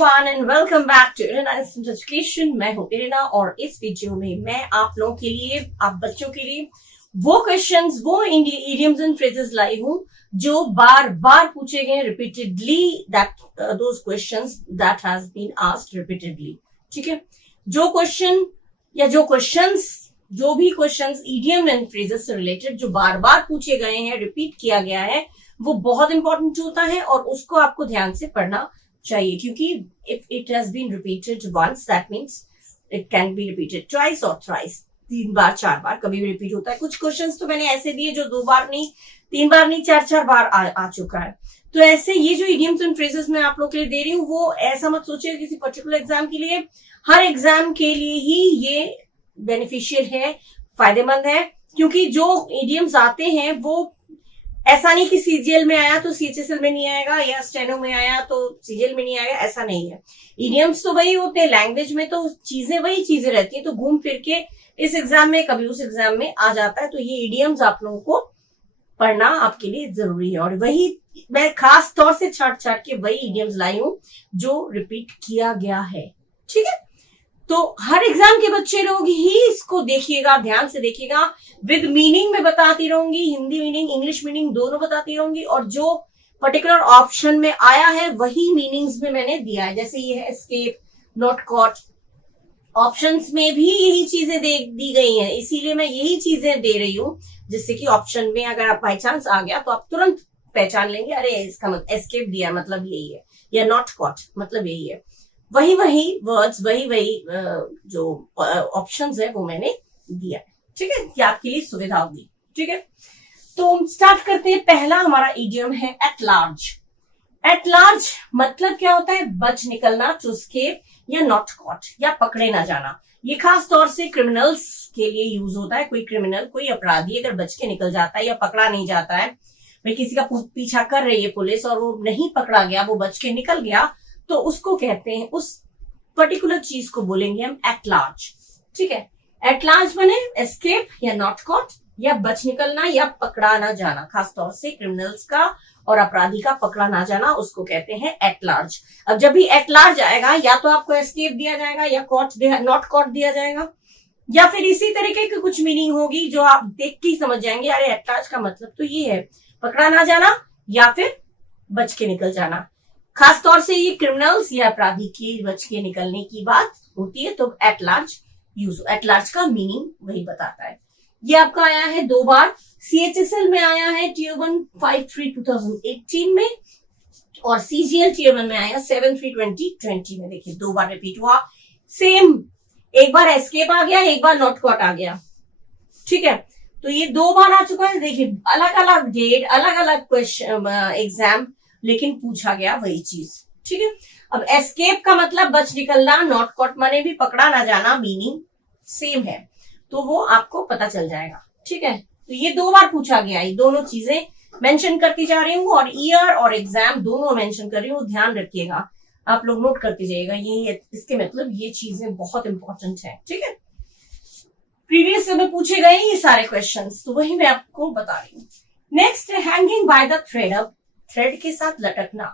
Everyone and welcome back to Irina instant education. मैं हूं Irina और इस वीडियो में मैं आप लोगों के लिए, आप बच्चों के लिए वो क्वेश्चंस, वो इडियम्स एंड फ्रेजेस लाई हूं जो बार बार पूछे गए repeatedly, that those questions that has been asked repeatedly. ठीक है, जो क्वेश्चन या जो भी क्वेश्चंस इडियम एंड फ्रेजेस से रिलेटेड जो बार बार पूछे गए हैं, रिपीट किया गया है, वो बहुत इंपॉर्टेंट होता है और उसको आपको ध्यान से पढ़ना चाहिए, क्योंकि if it has been repeated once that means it can be repeated twice और थ्राइस, 3 बार 4 बार कभी भी रिपीट होता है। कुछ क्वेश्चंस तो मैंने ऐसे दिए जो 2 बार नहीं, 3 बार नहीं, 4 बार आ चुका है। तो ऐसे ये जो इडियम्स एंड फ्रेजेस मैं आप लोग के लिए दे रही हूँ, वो ऐसा मत सोचिए किसी पर्टिकुलर एग्जाम के लिए, हर एग्जाम के लिए ही ये बेनिफिशियल है, फायदेमंद है, क्योंकि जो इडियम्स आते हैं वो ऐसा नहीं कि सीजीएल में आया तो सीएचएसएल में नहीं आएगा, या स्टेनो में आया तो सीजीएल में नहीं आएगा, ऐसा नहीं है। इडियम्स तो वही होते हैं, लैंग्वेज में तो चीजें वही चीजें रहती है, तो घूम फिर के इस एग्जाम में कभी उस एग्जाम में आ जाता है। तो ये इडियम्स आप लोगों को पढ़ना आपके लिए जरूरी है, और वही मैं खास तौर से छाट के वही इडियम्स लाई हूं जो रिपीट किया गया है। ठीक है, तो हर एग्जाम के बच्चे लोग ही इसको देखिएगा, ध्यान से देखिएगा, विद मीनिंग में बताती रहूंगी, हिंदी मीनिंग, इंग्लिश मीनिंग दोनों बताती रहूंगी, और जो पर्टिकुलर ऑप्शन में आया है वही मीनिंग्स में मैंने दिया है। जैसे ये है एस्केप, नॉट कॉट, ऑप्शंस में भी यही चीजें दी गई हैं, इसीलिए मैं यही चीजें दे रही हूं, जिससे कि ऑप्शन में अगर आप बाई चांस आ गया तो आप तुरंत पहचान लेंगे, अरे इसका मतलब एस्केप दिया मतलब यही है, या नॉट कॉट मतलब यही है। वही वर्ड्स, वही जो ऑप्शंस है वो मैंने दिया है। ठीक है, ये आपके लिए सुविधा होगी। ठीक है, तो हम स्टार्ट करते हैं। पहला हमारा इडियम है एट लार्ज। एट लार्ज मतलब क्या होता है? बच निकलना, टू एस्केप या नॉट कॉट, या पकड़े ना जाना। ये खास तौर से क्रिमिनल्स के लिए यूज होता है। कोई क्रिमिनल, कोई अपराधी अगर बच के निकल जाता है या पकड़ा नहीं जाता है, भाई किसी का पीछा कर रही है पुलिस और वो नहीं पकड़ा गया, वो बच के निकल गया, तो उसको कहते हैं, उस पर्टिकुलर चीज को बोलेंगे हम एट लार्ज। ठीक है, एट लार्ज माने एस्केप या नॉट कॉट, या बच निकलना या पकड़ा ना जाना, खास तौर से क्रिमिनल्स का और अपराधी का पकड़ा ना जाना, उसको कहते हैं एट लार्ज। अब जब भी एट लार्ज आएगा, या तो आपको एस्केप दिया जाएगा, या नॉट कॉट दिया जाएगा, या फिर इसी तरीके की कुछ मीनिंग होगी जो आप देख के ही समझ जाएंगे, अरे एट लार्ज का मतलब तो ये है, पकड़ा ना जाना या फिर बच के निकल जाना। खास तौर से ये क्रिमिनल्स या अपराधी के बच के निकलने की बात होती है, तो at large use, at large का मीनिंग वही बताता है। ये आपका आया है 2 बार, सीएचएसएल में आया है Tier 1 5-3 2018 में, और सीजीएल Tier 1 में आया 7-3 2020 में। देखिए 2 बार रिपीट हुआ, सेम, एक बार एस्केप आ गया, एक बार नॉट कॉट आ गया। ठीक है, तो ये 2 बार आ चुका है। देखिए अलग अलग डेट, अलग अलग क्वेश्चन, एग्जाम, लेकिन पूछा गया वही चीज। ठीक है, अब एस्केप का मतलब बच निकलना, नॉट कॉट माने भी पकड़ा ना जाना, मीनिंग सेम है, तो वो आपको पता चल जाएगा। ठीक है, तो ये 2 बार पूछा गया, ये दोनों चीजें मेंशन करती जा रही हूँ, और ईयर और एग्जाम दोनों मेंशन कर रही हूँ, ध्यान रखिएगा, आप लोग नोट करते जाइएगा, ये इसके मतलब ये चीजें बहुत इंपॉर्टेंट है। ठीक है, प्रीवियस में पूछे गए ये सारे क्वेश्चंस, तो वही मैं आपको बता रही हूँ। Next, hanging by the thread. अब थ्रेड के साथ लटकना,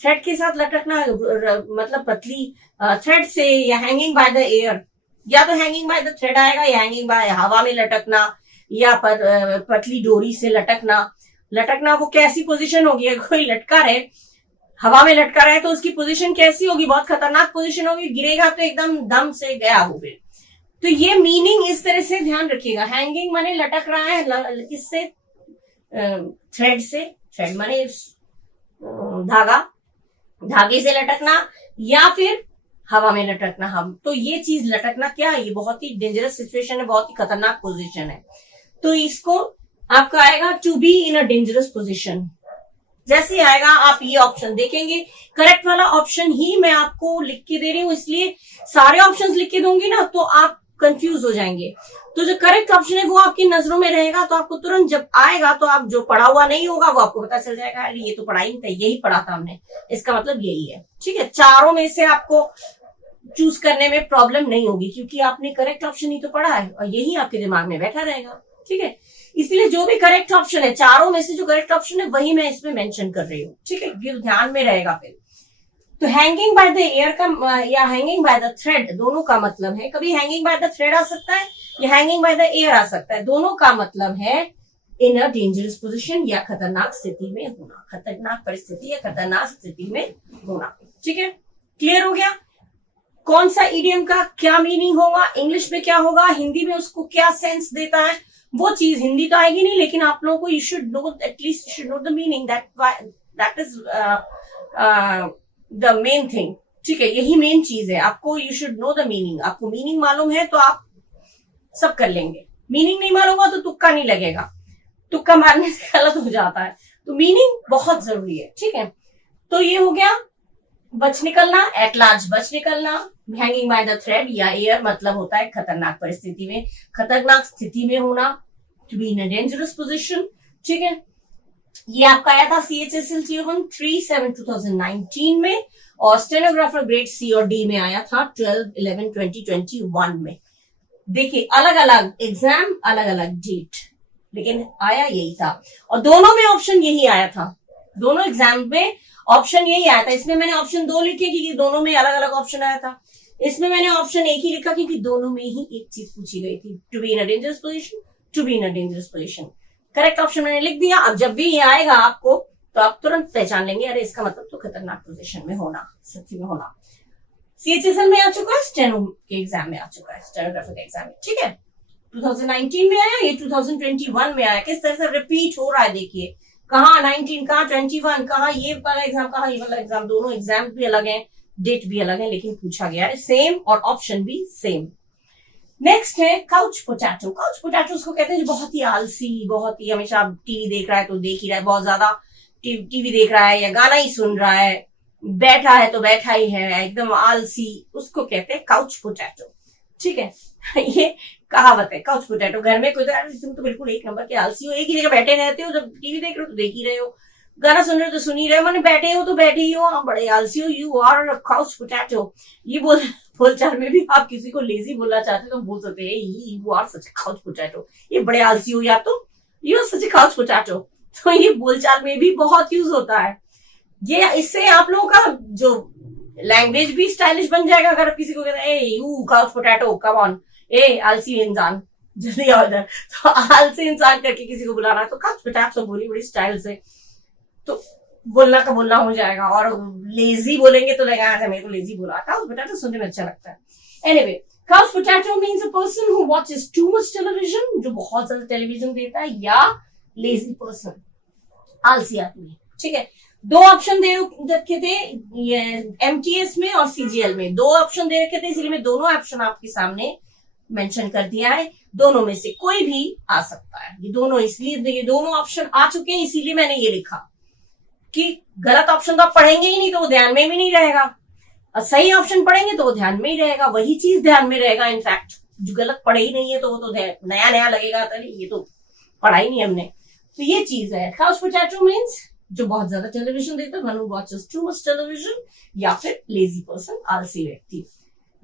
थ्रेड के साथ लटकना मतलब पतली थ्रेड से, या हैंगिंग बाय द एयर, या तो हैंगिंग बाय द थ्रेड आएगा, या हैंगिंग बाय हवा में लटकना, या पतली डोरी से लटकना। लटकना वो कैसी पोजीशन होगी? अगर कोई लटका रहे, हवा में लटका रहे, तो उसकी पोजीशन कैसी होगी? बहुत खतरनाक पोजीशन होगी, गिरेगा तो एकदम दम से गया वो फिर। तो ये मीनिंग इस तरह से ध्यान रखिएगा। हैंगिंग माने लटक रहा है, किससे? थ्रेड से, थ्रेड माने धागा, धागे से लटकना, या फिर हवा में लटकना। हम तो ये चीज लटकना क्या है? ये बहुत ही डेंजरस सिचुएशन है, बहुत ही खतरनाक पोजीशन है, तो इसको आपका आएगा to be in a dangerous position. जैसे आएगा आप ये ऑप्शन देखेंगे, करेक्ट वाला ऑप्शन ही मैं आपको लिख के दे रही हूँ, इसलिए सारे ऑप्शंस लिख के दूंगी ना तो आप कंफ्यूज हो जाएंगे। तो जो करेक्ट ऑप्शन है वो आपकी नजरों में रहेगा, तो आपको तुरंत जब आएगा तो आप जो पढ़ा हुआ नहीं होगा वो आपको पता चल जाएगा, अरे ये तो पढ़ा ही नहीं था, यही पढ़ा था हमने, इसका मतलब यही है। ठीक है, चारों में से आपको चूज करने में प्रॉब्लम नहीं होगी, क्योंकि आपने करेक्ट ऑप्शन ही तो पढ़ा है और यही आपके दिमाग में बैठा रहेगा। ठीक है, इसलिए जो भी करेक्ट ऑप्शन है, चारों में से जो करेक्ट ऑप्शन है वही मैं इसमें मेंशन कर रही हूँ। ठीक है, ये ध्यान में रहेगा। फिर तो हैंगिंग बाय द एयर का या हैंगिंग बाय द थ्रेड दोनों का मतलब है, कभी हैंगिंग बाय द थ्रेड आ सकता है या हैंगिंग बाय द एयर आ सकता है, दोनों का मतलब है इन अ डेंजरस पोजिशन या खतरनाक स्थिति में होना, खतरनाक परिस्थिति या खतरनाक स्थिति में होना। ठीक है, क्लियर हो गया कौन सा इडियम का क्या मीनिंग होगा, इंग्लिश में क्या होगा, हिंदी में उसको क्या सेंस देता है, वो चीज हिंदी तो आएगी नहीं, लेकिन आप लोगों को you should know, at least you should know the meaning, that is the main thing. ठीक है, यही मेन चीज है, आपको you should know the meaning. आपको मीनिंग मालूम है तो आप सब कर लेंगे, मीनिंग नहीं मालूम होगा तो तुक्का नहीं लगेगा, तुक्का मारने से गलत हो जाता है, तो मीनिंग बहुत जरूरी है। ठीक है, तो ये हो गया बच निकलना, एट लार्ज बच निकलना, हैंगिंग बाय द थ्रेड या एयर मतलब होता है खतरनाक परिस्थिति में, खतरनाक स्थिति में होना, to be in a dangerous position. ठीक है, ये आपका आया था CHSL Tier 1 3/7/2019 में, और स्टेनोग्राफर ग्रेड C और D में आया था 12/11/2021 में। देखिए अलग अलग एग्जाम अलग अलग डेट, लेकिन आया यही था, और दोनों में ऑप्शन यही आया था, दोनों एग्जाम में ऑप्शन यही आया था। इसमें मैंने ऑप्शन 2 लिखे क्योंकि दोनों में अलग अलग ऑप्शन आया था, इसमें मैंने ऑप्शन 1 ही लिखा क्योंकि दोनों में ही एक चीज पूछी गई थी, to be in a dangerous position, to be in a dangerous position. Correct option मैंने लिख दिया। अब जब भी ये आएगा आपको तो आप तुरंत पहचान लेंगे, अरे इसका मतलब तो खतरनाक पोजीशन में होना, स्थिति में होना। CHSL में आ चुका है, स्टेनो के एग्जाम में आ चुका है, स्टेनोग्राफर के एग्जाम में। ठीक है, 2019 में आया, ये 2021 में आया, किस तरह से रिपीट हो रहा है देखिए, कहाँ 19, कहाँ 21, कहाँ ये वाला एग्जाम, कहाँ ये वाला एग्जाम, दोनों एग्जाम भी अलग है, डेट भी अलग है, लेकिन पूछा गया है सेम और ऑप्शन भी सेम। नेक्स्ट है काउच पोटैटो। काउच पोटैटो उसको कहते हैं जो बहुत ही आलसी, बहुत ही हमेशा टीवी देख रहा है तो देख ही रहा है, बहुत ज्यादा टीवी देख रहा है या गाना ही सुन रहा है, बैठा है तो बैठा ही है, एकदम आलसी, उसको कहते हैं काउच पोटैटो। ठीक है, ये कहावत है काउच पोटैटो। घर में कोई तुम तो बिल्कुल एक नंबर के आलसी हो, एक ही जगह बैठे रहते हो, जब टीवी देख रहे हो तो देख ही रहे हो, गाना सुन रहे हो तो सुन ही रहे हो, मैंने बैठे हो तो बैठे ही हो, आप बड़े आलसी हो, यू आर काउच पोटैटो। ये बोलचाल में भी आप किसी को लेजी बोलना चाहते हो तो बोल सकते हैं you are such couch potato, ये बड़े आलसी हो या तो you are such couch potato. तो ये बोलचाल में भी बहुत यूज होता है ये, इससे आप लोगों का जो लैंग्वेज भी स्टाइलिश बन जाएगा। अगर किसी को कहते हैं you couch potato, come on, a आलसी इंसान जल्दी आओ इधर, तो आलसी इंसान करके किसी को बुलाना, तो काउच पोटैटो बोली बड़ी स्टाइल से, तो बोलना का बोलना हो जाएगा। और लेजी बोलेंगे तो लगेगा मेरे को लेजी बोला, काउच पोटैटो सुनने में अच्छा लगता है। Anyway, couch potato means a person who watches too much television, जो बहुत ज्यादा टेलीविजन देखता है, या लेजी पर्सन, आलसी आदमी। ठीक है, दो ऑप्शन दे रखे थे MTS में और CGL में, दो ऑप्शन दे रखे थे, इसलिए मैं दोनों ऑप्शन आपके सामने मेंशन कर दिया है, दोनों में से कोई भी आ सकता है। ये दोनों इसलिए, ये दोनों ऑप्शन आ चुके हैं इसीलिए मैंने ये लिखा कि गलत ऑप्शन तो आप पढ़ेंगे ही नहीं तो वो ध्यान में भी नहीं रहेगा, और सही ऑप्शन पढ़ेंगे तो वो ध्यान में ही रहेगा, वही चीज ध्यान में रहेगा। इनफैक्ट जो गलत पढ़े ही नहीं है तो वो तो नया नया लगेगा, तो ये तो पढ़ा ही नहीं हमने। तो ये चीज है, काउच पोटैटो मीन्स जो बहुत ज्यादा टेलीविजन देखता है, one who watches too much television, या फिर लेजी पर्सन, आलसी व्यक्ति।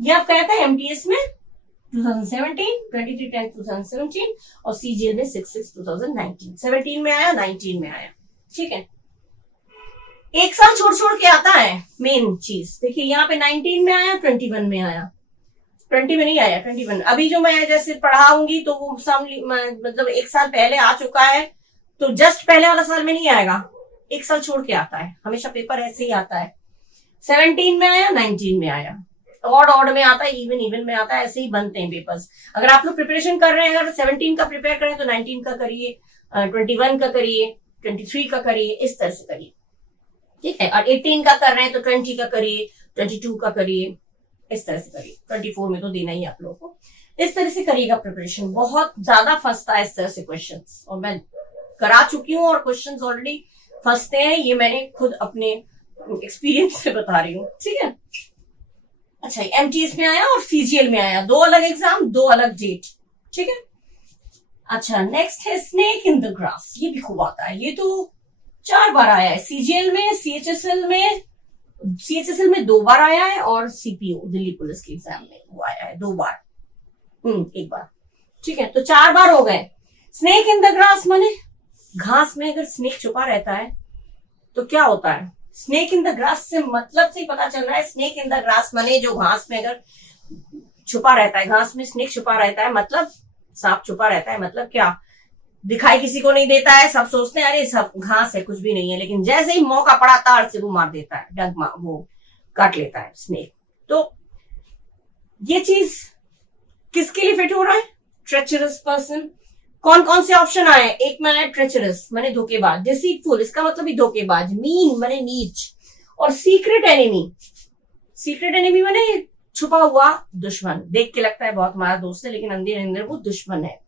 ये आपका आता है MTS में 2017, 23/10/2017, और CGL में 6/6/2019, 17 में आया, 19 में आया। ठीक है, एक साल छोड़ छोड़ के आता है मेन चीज। देखिए यहाँ पे 19 में आया, 21 में आया, 20 में नहीं आया, 21। अभी जो मैं जैसे पढ़ाऊंगी तो वो मतलब एक साल पहले आ चुका है, तो जस्ट पहले वाला साल में नहीं आएगा, एक साल छोड़ के आता है, हमेशा पेपर ऐसे ही आता है। 17 में आया, 19 में आया, ऑड में आता है, इवन में आता है, ऐसे ही बनते हैं पेपर्स। अगर आप लोग प्रिपरेशन कर रहे हैं, अगर 17 का प्रिपेयर करें तो 19 का करिए, 21 का करिए, 23 का करिए, इस तरह से करिए। ठीक है, और 18 का कर रहे हैं तो 20 का करिए, 22 का करिए, इस तरह से करिए। 24 में तो देना ही आप लोगों को, इस तरह से करिएगा प्रिपरेशन। बहुत ज्यादा फंसता है इस तरह से क्वेश्चन, और मैं करा चुकी हूँ और क्वेश्चन ऑलरेडी फंसते हैं, ये मैंने खुद अपने एक्सपीरियंस से बता रही हूँ। ठीक है, अच्छा MTS में आया और CGL में आया, दो अलग एग्जाम, दो अलग डेट। ठीक है, अच्छा नेक्स्ट है स्नेक इन द ग्रास। ये भी खूब आता है, ये तो 4 बार आया है CGL में, CHSL में 2 बार आया है, और CPO दिल्ली पुलिस के एग्जाम में वो आया है 2 बार, एक बार। ठीक है, तो 4 बार हो गए। स्नेक इन द ग्रास माने घास में अगर स्नेक छुपा रहता है तो क्या होता है, स्नेक इन द ग्रास से मतलब से पता चल रहा है, स्नेक इन द ग्रास माने जो घास में अगर छुपा रहता है, घास में स्नेक छुपा रहता है, मतलब सांप छुपा रहता है, मतलब क्या, दिखाई किसी को नहीं देता है, सब सोचते हैं अरे सब घास है, कुछ भी नहीं है, लेकिन जैसे ही मौका पड़ा तार से वो मार देता है, डंक वो काट लेता है स्नेक। तो ये चीज किसके लिए फिट हो रहा है? Treacherous person. कौन कौन से ऑप्शन आए? एक में आया ट्रेचरस माने धोखेबाज, डिसीटफुल इसका मतलब भी धोखेबाज, मीन माने नीच, और सीक्रेट एनिमी। सीक्रेट एनिमी माने छुपा हुआ दुश्मन, देख के लगता है बहुत हमारा दोस्त है लेकिन अंदर अंदर वो दुश्मन है।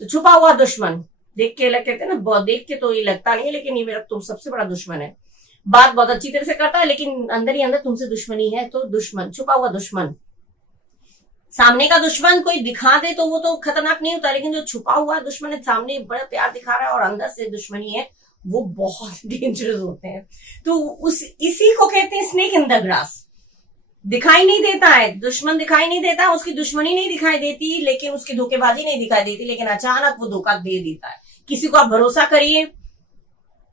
तो छुपा हुआ दुश्मन, देख के कहते हैं ना, देख के तो ये लगता नहीं है लेकिन ये मेरा तुम सबसे बड़ा दुश्मन है, बात बहुत अच्छी तरह से करता है लेकिन अंदर ही अंदर तुमसे दुश्मनी है। तो दुश्मन, छुपा हुआ दुश्मन। सामने का दुश्मन कोई दिखा दे तो वो तो खतरनाक नहीं होता, लेकिन जो छुपा हुआ दुश्मन है, सामने बड़ा प्यार दिखा रहा है और अंदर से दुश्मनी है, वो बहुत डेंजरस होते हैं। तो इसी को कहते हैं स्नेक इन द ग्रास। दिखाई नहीं देता है दुश्मन, दिखाई नहीं देता, उसकी दुश्मनी नहीं दिखाई देती, लेकिन उसकी धोखेबाजी नहीं दिखाई देती, लेकिन अचानक वो धोखा दे देता है। किसी को आप भरोसा करिए,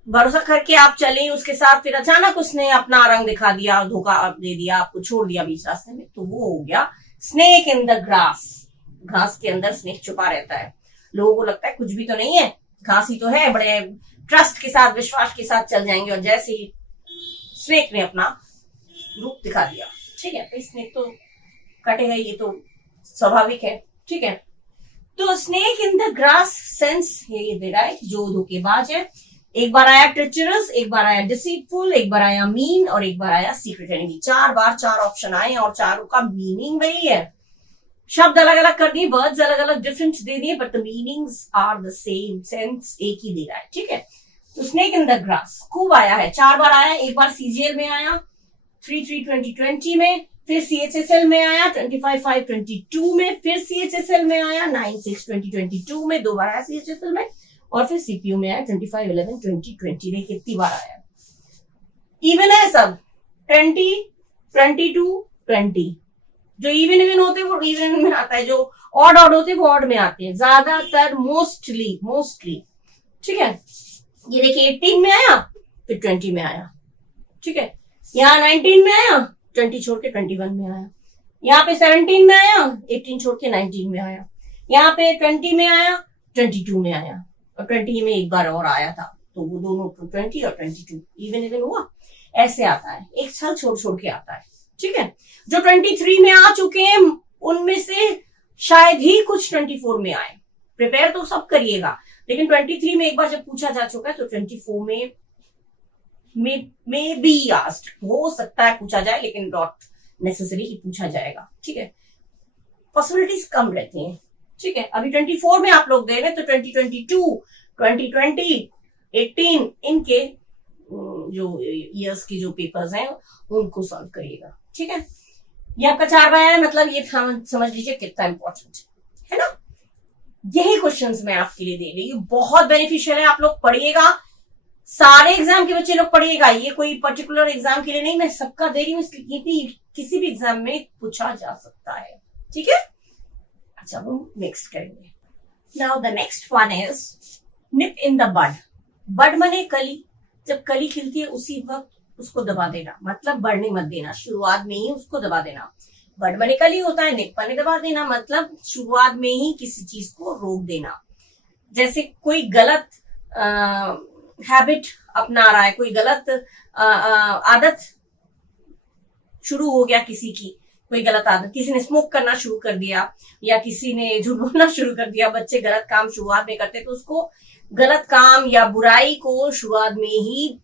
भरोसा करके आप चले उसके साथ, फिर अचानक उसने अपना रंग दिखा दिया, धोखा दे दिया, आपको छोड़ दिया बीच रास्ते में, तो वो हो गया स्नेक इन द ग्रास। घास के अंदर स्नेक छुपा रहता है, लोगों को लगता है कुछ भी तो नहीं है, घास ही तो है, बड़े ट्रस्ट के साथ, विश्वास के साथ चल जाएंगे, और जैसे ही स्नेक ने अपना रूप दिखा दिया, ठीक है, तो स्नेक तो कटेगा, ये तो स्वाभाविक है, ठीक है। तो snake in the grass sense ये दे रहा है जो धोखेबाज है। एक बार आया ट्रेचरस, एक बार आया डिसीटफुल, एक बार आया मीन, और एक बार आया सीक्रेट एनिमी। 4 बार 4 ऑप्शन आए और चारों का मीनिंग वही है। शब्द अलग अलग कर दिए, वर्ड्स अलग अलग डिफरेंट दे दिए, but the meanings are the same, sense एक ही दे रहा है, ठीक है। तो स्नेक इन द ग्रास खूब आया है, 4 बार आया। एक बार सीजीएल में आया 3/3/2020 में, फिर सीएचएसएल में आया 25/5/22 में, फिर सीएचएसएल में आया 9/6/2022 में, 2 बार आया सीएचएसएल में, और फिर सीपीयू में आया 25/11/2020 में। कितनी बार आया? इवन है सब, 20, 22, 20। जो इवन होते हैं वो इवन में आता है, जो ऑड होते हैं वो ऑड में आते हैं, ज्यादातर मोस्टली, ठीक है। ये देखिए 18 में आया, फिर 20 में आया, ठीक है। यहाँ 19 में आया, 20 छोड़ के 21 में आया। यहाँ पे 17 में आया, 18 छोड़ के 19 में आया। यहाँ पे 20 में आया, 22 में आया, और 20 में एक बार और आया था, तो वो दोनों 20 और 22 इवन हुआ। ऐसे आता है, एक साल छोड़ छोड़ के आता है, ठीक है। जो 23 में आ चुके हैं उनमें से शायद ही कुछ 24 में आए। प्रिपेयर तो सब करिएगा, लेकिन 23 में एक बार जब पूछा जा चुका है तो 24 में बी आस्क्ड, हो सकता है पूछा जाए, लेकिन नॉट नेसेसरी ही पूछा जाएगा, ठीक है। पॉसिबिलिटीज कम रहती हैं, ठीक है। अभी 24 में आप लोग दे रहे हैं, तो 2022, 2020, 18 इनके जो ईयर्स की जो पेपर्स हैं उनको सॉल्व करिएगा, ठीक है। ये आपका 4 बार है, मतलब ये समझ लीजिए कितना इंपॉर्टेंट है ना। यही क्वेश्चंस मैं आपके लिए दे रही हूँ, बहुत बेनिफिशियल है, आप लोग पढ़िएगा, सारे एग्जाम के बच्चे लोग पढ़िएगा, ये कोई पर्टिकुलर एग्जाम के लिए नहीं, मैं सबका दे रही हूँ, इसलिए किसी भी एग्जाम में पूछा जा सकता है, ठीक है। अच्छा, वो नेक्स्ट करेंगे। Now the next one is nip in the bud. Bud माने कली, जब कली खिलती है उसी वक्त उसको दबा देना, मतलब बढ़ने मत देना, शुरुआत में ही उसको दबा देना। बड माने कली होता है, निप माने दबा देना, मतलब शुरुआत में ही किसी चीज को रोक देना। जैसे कोई गलत हैबिट अपना रहा है, कोई गलत आदत शुरू हो गया किसी की, कोई गलत आदत, किसी ने स्मोक करना शुरू कर दिया या किसी ने झूठ बोलना शुरू कर दिया। बच्चे गलत काम शुरुआत में करते तो उसको गलत काम या बुराई को शुरुआत में ही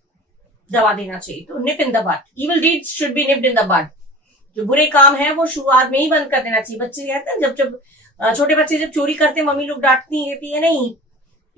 दबा देना चाहिए। तो nip in the bud, evil deeds should be nipped in the bud. जो बुरे काम है वो शुरुआत में ही बंद कर देना चाहिए। बच्चे कहते हैं जब छोटे बच्चे जब चोरी करते हैं, मम्मी लोग डांटती है नहीं,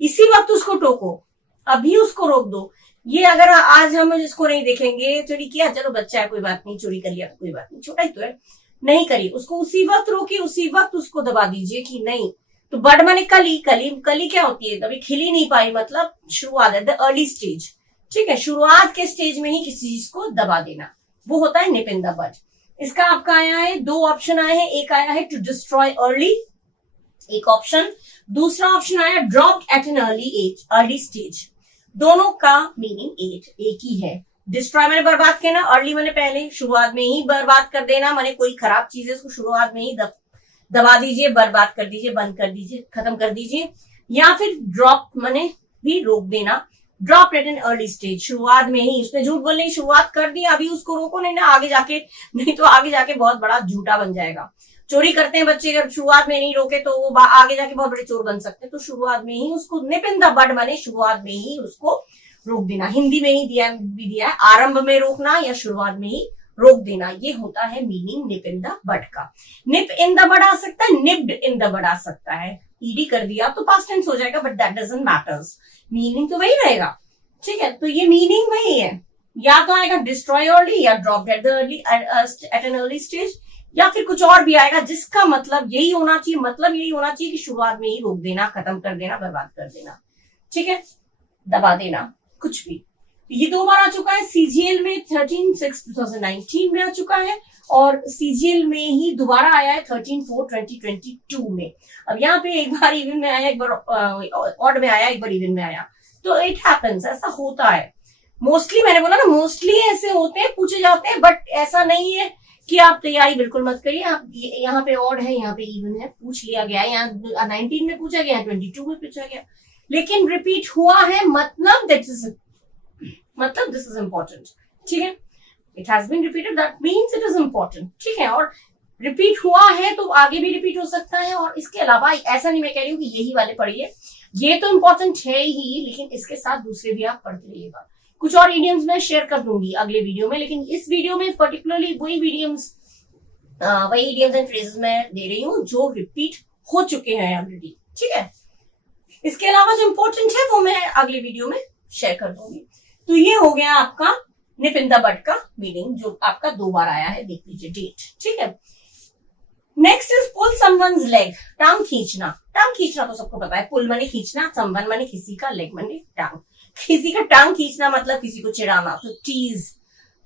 इसी वक्त उसको टोको, अभी उसको रोक दो। ये अगर आज हम इसको नहीं देखेंगे, चोरी किया चलो बच्चा है कोई बात नहीं, चोरी कर लिया तो कोई बात नहीं, छोटा ही तो है, नहीं करिए, उसको उसी वक्त रोकिए, उसी वक्त उसको दबा दीजिए कि नहीं। तो बड माने कली, कली क्या होती है, अभी खिली नहीं पाई, मतलब शुरुआत है, द अर्ली स्टेज, ठीक है। शुरुआत के स्टेज में ही किसी चीज को दबा देना, वो होता है निप इन द बड। इसका आपका आया है 2 ऑप्शन आए हैं, एक आया है टू डिस्ट्रॉय अर्ली, एक ऑप्शन, दूसरा ऑप्शन आया drop at an early age, early stage. दोनों का मीनिंग एक ही है। डिस्ट्रॉय मैंने बर्बाद करना, अर्ली मैंने पहले, शुरुआत में ही बर्बाद कर देना, मैंने कोई खराब चीज है उसको शुरुआत में ही दबा दीजिए, बर्बाद कर दीजिए, बंद कर दीजिए, खत्म कर दीजिए। या फिर ड्रॉप मैंने भी रोक देना, drop at an early stage, शुरुआत में ही। उसने झूठ बोलने की शुरुआत कर दी, अभी उसको रोको नहीं ना, आगे जाके, नहीं तो आगे जाके बहुत बड़ा झूठा बन जाएगा। चोरी करते हैं बच्चे, अगर शुरुआत में नहीं रोके तो वो आगे जाके बहुत बड़े चोर बन सकते हैं। तो शुरुआत में ही उसको निप इन द बड माने शुरुआत में ही उसको रोक देना। हिंदी में ही दिया है, आरंभ में रोकना या शुरुआत में ही रोक देना, ये होता है मीनिंग निप इन द बड का। निप इन द बड आ सकता है, निप्ड इन द बड आ सकता है। ईडी कर दिया तो पास्ट टेंस हो जाएगा, but that doesn't matters, meaning तो वही रहेगा। ठीक है, तो ये मीनिंग वही है, या तो आएगा डिस्ट्रॉय अर्ली या drop at an early stage, या फिर कुछ और भी आएगा जिसका मतलब यही होना चाहिए, मतलब यही होना चाहिए कि शुरुआत में ही रोक देना, खत्म कर देना, बर्बाद कर देना। ठीक है, दबा देना, कुछ भी। ये 2 बार आ चुका है, सीजीएल में 13/6/2019 में आ चुका है, और सीजीएल में ही दोबारा आया है 13/4/2022 में। अब यहाँ पे एक बार इवन में आया, एक बार ऑड में आया, एक बार इवन में आया, तो इट हैपेंस, ऐसा होता है मोस्टली। मैंने बोला ना, मोस्टली ऐसे होते हैं, पूछे जाते हैं, बट ऐसा नहीं है कि आप तैयारी बिल्कुल मत करिए। आप यहाँ पे ऑड है, यहाँ पे इवन है, पूछ लिया गया है, यहाँ 19 में पूछा गया, 22 में पूछा गया, लेकिन रिपीट हुआ है, मतलब दिस इज इंपॉर्टेंट। ठीक है, it has been repeated, that means it is important. ठीक है, और रिपीट हुआ है तो आगे भी रिपीट हो सकता है, और इसके अलावा ऐसा नहीं मैं कह रही हूँ कि यही वाले पढ़िए, ये तो इंपॉर्टेंट है ही, लेकिन इसके साथ दूसरे भी आप पढ़ते रहिएगा। कुछ और इडियम्स मैं शेयर कर दूंगी अगले वीडियो में, लेकिन इस वीडियो में पर्टिकुलरली वही इडियम्स एंड फ्रेजेस मैं दे रही हूँ जो रिपीट हो चुके हैं ऑलरेडी। ठीक है, इसके अलावा जो इंपॉर्टेंट है वो मैं अगले वीडियो में शेयर कर दूंगी। तो ये हो गया आपका निप इन द बड का मीनिंग, जो आपका 2 बार आया है, देख लीजिए डेट। ठीक है, next is pull someone's leg, टांग खींचना। टांग खींचना तो सबको पता है, पुल माने खींचना, समवन माने किसी का, लेग माने टांग। किसी का टांग खींचना मतलब किसी को चिढ़ाना, तो टीज,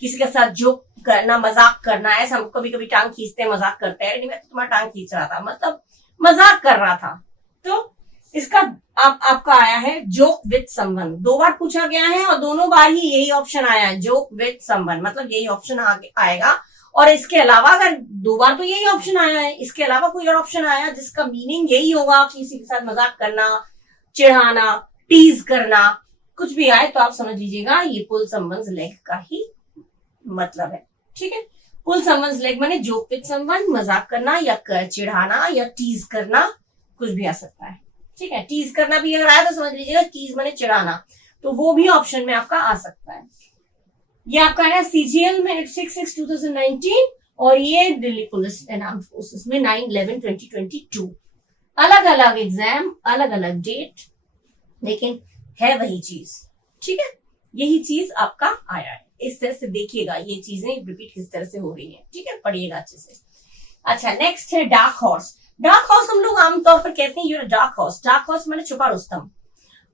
किसी के साथ जोक करना, मजाक करना। ऐसा हम कभी कभी टांग खींचते हैं, मजाक करते हैं, नहीं मैं तो तुम्हारा टांग खींच रहा था, मतलब मजाक कर रहा था। तो इसका आपका आया है जोक विथ समवन, 2 बार पूछा गया है और दोनों बार ही यही ऑप्शन आया है, जोक विथ समवन, मतलब यही ऑप्शन आएगा। और इसके अलावा अगर 2 बार तो यही ऑप्शन आया है, इसके अलावा कोई और ऑप्शन आया जिसका मीनिंग यही होगा, किसी के साथ मजाक करना, चिढ़ाना, टीज करना, कुछ भी आए तो आप समझ लीजिएगा ये पुल समवन्स लेग का ही मतलब है। ठीक है, पुल समवन्स लेग माने जोक विथ समवन, मजाक करना या चिढ़ाना या टीज करना, कुछ भी आ सकता है। ठीक है, टीज करना भी अगर आया तो समझ लीजिएगा टीज माने चिढ़ाना, तो वो भी ऑप्शन में आपका आ सकता है। ये आपका है सीजीएल में 6/6/2019, और ये Delhi police and armed forces में 9/11/2022। अलग अलग एग्जाम, अलग अलग डेट, लेकिन है वही चीज। ठीक है, यही चीज आपका आया है, इस तरह से देखिएगा ये चीजें रिपीट किस तरह से हो रही है। ठीक है, पढ़िएगा अच्छे से। अच्छा, नेक्स्ट है डार्क हॉर्स। डार्क हॉर्स हम लोग आमतौर पर कहते हैं your dark horse. Dark horse माने छुपा रुस्तम।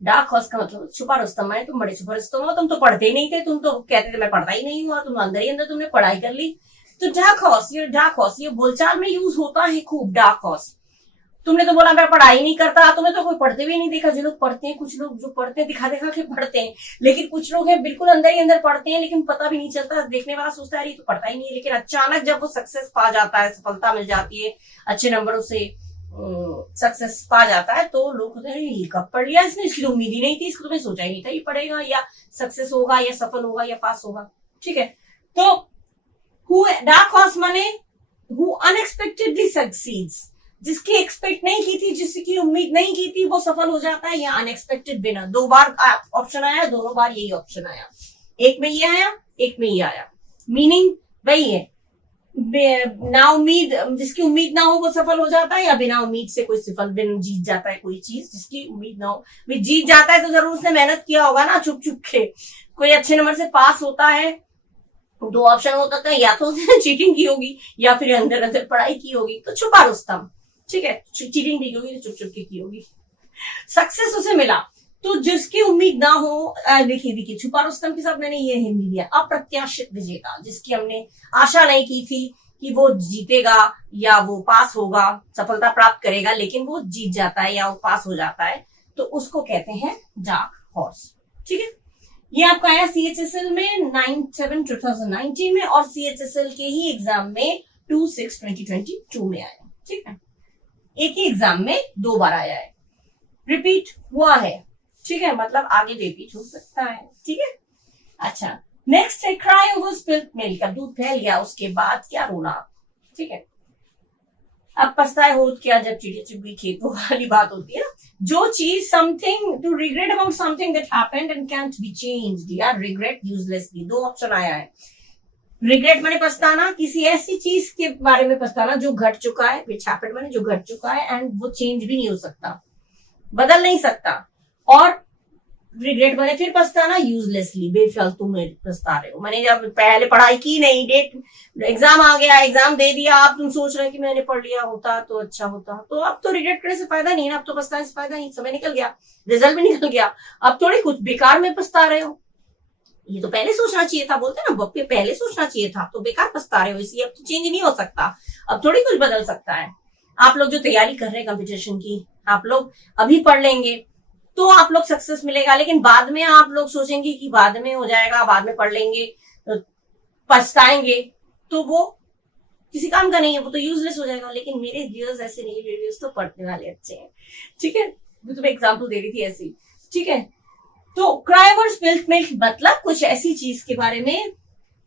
डार्क हॉर्स का मतलब छुपा रुस्तम माने तुम बड़े छुपा रुस्तम हो, तुम तो पढ़ते ही नहीं थे, तुम तो कहते थे मैं पढ़ता ही नहीं हूँ, तुम अंदर ही अंदर तुमने पढ़ाई कर ली। तो dark horse, your dark horse, ये बोलचाल में यूज होता है खूब, डार्क हॉर्स। तुमने तो बोला मैं पढ़ाई नहीं करता, तुम्हें तो कोई पढ़ते भी नहीं देखा। जो लोग पढ़ते हैं, कुछ लोग जो पढ़ते हैं दिखा दिखा के पढ़ते हैं, लेकिन कुछ लोग हैं बिल्कुल अंदर ही अंदर पढ़ते हैं, लेकिन पता भी नहीं चलता। देखने वाला सोचता है ये तो पढ़ता ही नहीं है, लेकिन अचानक जब वो सक्सेस पा जाता है, सफलता मिल जाती है, अच्छे नंबरों से सक्सेस पा जाता है, तो लोग होते हैं ये कब पढ़ लिया इसने, इसकी तो उम्मीद ही नहीं थी, इसको तो मैं सोचा ही नहीं था ये पढ़ेगा या सक्सेस होगा या सफल होगा या पास होगा। ठीक है, तो डार्क हॉर्स माने हु अनएक्सपेक्टेडली सक्सीड्स, जिसकी एक्सपेक्ट नहीं की थी, जिसकी उम्मीद नहीं की थी, वो सफल हो जाता है, या अनएक्सपेक्टेड विनर। 2 बार ऑप्शन आया, दोनों बार यही ऑप्शन आया, एक में ये आया, एक में ये आया, मीनिंग वही है। ना उम्मीद, जिसकी उम्मीद ना हो वो सफल हो जाता है, या बिना उम्मीद से कोई सफल जीत जाता है कोई चीज, जिसकी उम्मीद ना हो जीत जाता है, तो जरूर उसने मेहनत किया होगा ना, छुप छुप के। कोई अच्छे नंबर से पास होता है, 2 ऑप्शन होता था, या तो उसने चीटिंग की होगी या फिर अंदर अंदर पढ़ाई की होगी, तो छुपा रुस्तम। ठीक है, चीटिंग भी होगी, चुप चुप की होगी, सक्सेस उसे मिला। तो जिसकी उम्मीद ना हो, देखिए छुपा रुस्तम के साथ मैंने ये हिंदी दिया, अप्रत्याशित विजेता, जिसकी हमने आशा नहीं की थी कि वो जीतेगा या वो पास होगा, सफलता प्राप्त करेगा, लेकिन वो जीत जाता है या वो पास हो जाता है, तो उसको कहते हैं डार्क हॉर्स। ठीक है, ये आपका आया CHSL में 9/7/2019 में और CHSL के ही एग्जाम में 2/6/2022 में आया। ठीक है, एक ही एग्जाम में 2 बार आया है, रिपीट हुआ है। ठीक है, मतलब आगे रिपीट हो सकता है। ठीक है, अच्छा नेक्स्ट है क्राई ओवर स्पिल्ड मिल्क। अब दूध फैल गया, उसके बाद क्या रोना। ठीक है, अब पछताए हो क्या जब चिड़िया चुग गई खेत, वो वाली बात होती है ना। जो चीज something to regret about something that happened and can't be changed, या रिग्रेट यूजलेसली। 2 ऑप्शन आया है। रिग्रेट माने पछताना, किसी ऐसी चीज के बारे में पछताना जो घट चुका है, विच हैपेंड माने जो घट चुका है एंड वो चेंज भी नहीं हो सकता, बदल नहीं सकता। और रिग्रेट माने फिर पछताना यूजलेसली, बेफालतू में पछता रहे हो। मैंने जब पहले पढ़ाई की नहीं, डेट एग्जाम आ गया, एग्जाम दे दिया, आप तुम सोच रहे कि मैंने पढ़ लिया होता तो अच्छा होता, तो अब तो रिग्रेट करने से फायदा नहीं ना, अब तो पछताने से फायदा नहीं, समय निकल गया, रिजल्ट भी निकल गया, अब थोड़ी कुछ बेकार में पछता रहे हो। ये तो पहले सोचना चाहिए था, बोलते ना बप्पे पहले सोचना चाहिए था, तो बेकार पछता रहे हो, इसलिए अब तो चेंज नहीं हो सकता, अब थोड़ी कुछ बदल सकता है। आप लोग जो तैयारी कर रहे हैं कंपटीशन की, आप लोग अभी पढ़ लेंगे तो आप लोग सक्सेस मिलेगा, लेकिन बाद में आप लोग सोचेंगे कि बाद में हो जाएगा, बाद में पढ़ लेंगे, पछताएंगे, तो वो किसी काम का नहीं है, वो तो यूजलेस हो जाएगा। लेकिन मेरे व्यूअर्स ऐसे नहीं, व्यूअर्स तो पढ़ने वाले अच्छे हैं। ठीक है, तो मैं एग्जाम्पल दे रही थी ऐसी। ठीक है, तो क्राई ओवर स्पिल्ड मिल्क मतलब कुछ ऐसी चीज के बारे में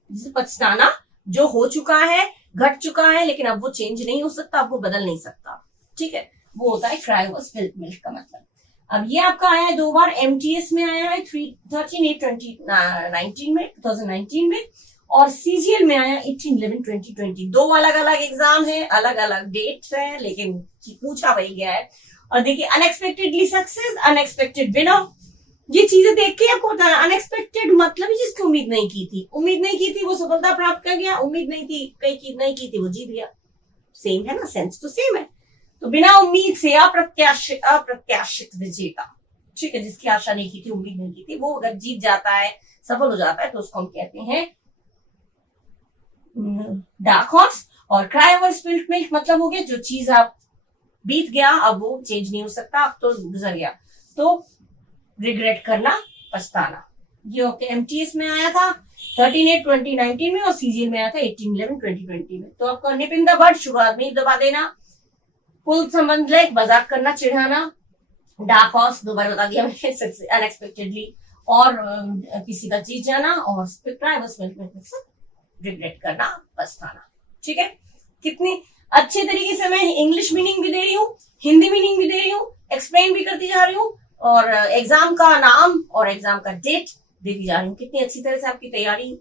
जिसे पछताना, जो हो चुका है, घट चुका है, लेकिन अब वो चेंज नहीं हो सकता, अब वो बदल नहीं सकता। ठीक है, वो होता है क्राई ओवर स्पिल्ड मिल्क का मतलब। अब ये आपका आया है 2 बार, MTS में आया है 13/8/2019 में, 2019 में, और CGL में आया 18/11/2020। 2 अलग अलग एग्जाम है, अलग अलग डेट्स है, लेकिन पूछा वही गया है। और देखिए, अनएक्सपेक्टेडली सक्सेस, अनएक्सपेक्टेड विनर, ये चीजें देख के आपको होता है। अनएक्सपेक्टेड मतलब जिसकी उम्मीद नहीं की थी, उम्मीद नहीं की थी वो सफलता प्राप्त कर गया, उम्मीद नहीं थी, कहीं नहीं की थी वो जीत गया। सेम है ना, सेंस तो सेम है। तो बिना उम्मीद से अप्रत्याशित विजेता। ठीक है, जिसकी आशा नहीं की थी, उम्मीद नहीं की थी, वो अगर जीत जाता है, सफल हो जाता है, तो उसको हम कहते हैं डार्क हॉर्स। और क्राई ओवर स्पिल्ड मिल्क मतलब हो गया जो चीज आप बीत गया, अब वो चेंज नहीं हो सकता, अब तो गुजर गया, तो रिग्रेट करना, पछताना। ये ओके, MTS में आया था 13/8/2019 में और CGL में आया था 18/11/2020 में। तो आपका निप इन द बड, शुरुआत में ही दबा देना, पुल संबंध लाइक मजाक करना, चिढ़ाना, डार्क हॉर्स 2 बार बता दिया मैंने, अनएक्सपेक्टेडली, और किसी का जीत जाना, और रिग्रेट करना, पछताना। ठीक है, कितनी अच्छे तरीके से मैं इंग्लिश मीनिंग भी दे रही हूँ, हिंदी मीनिंग भी दे रही हूँ, एक्सप्लेन भी करती जा रही हूँ, और एग्जाम का नाम और एग्जाम का डेट देती जा रही हूँ। कितनी अच्छी तरह से आपकी तैयारी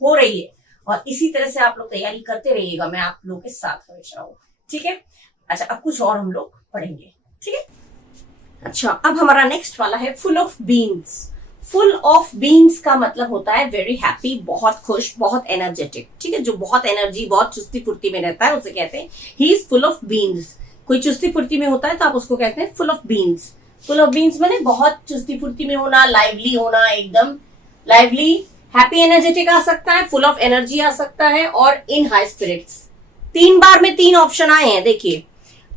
हो रही है, और इसी तरह से आप लोग तैयारी करते रहिएगा, मैं आप लोग के साथ हमेशा हूँ। ठीक है, अच्छा अब कुछ और हम लोग पढ़ेंगे। ठीक है, अच्छा अब हमारा नेक्स्ट वाला है full of beans. Full of beans का मतलब होता है वेरी हैप्पी, बहुत खुश, बहुत एनर्जेटिक। ठीक है, जो बहुत एनर्जी, बहुत चुस्ती फुर्ती में रहता है, उसे कहते हैं he is full of beans. कोई चुस्ती फुर्ती में होता है तो आप उसको कहते हैं full of beans. Full of beans माने बहुत चुस्ती फुर्ती में होना, लाइवली होना, एकदम लाइवली, हैप्पी एनर्जेटिक आ सकता है, फुल ऑफ एनर्जी आ सकता है, और इन हाई स्पिरिट्स। 3 बार में 3 ऑप्शन आए हैं, देखिए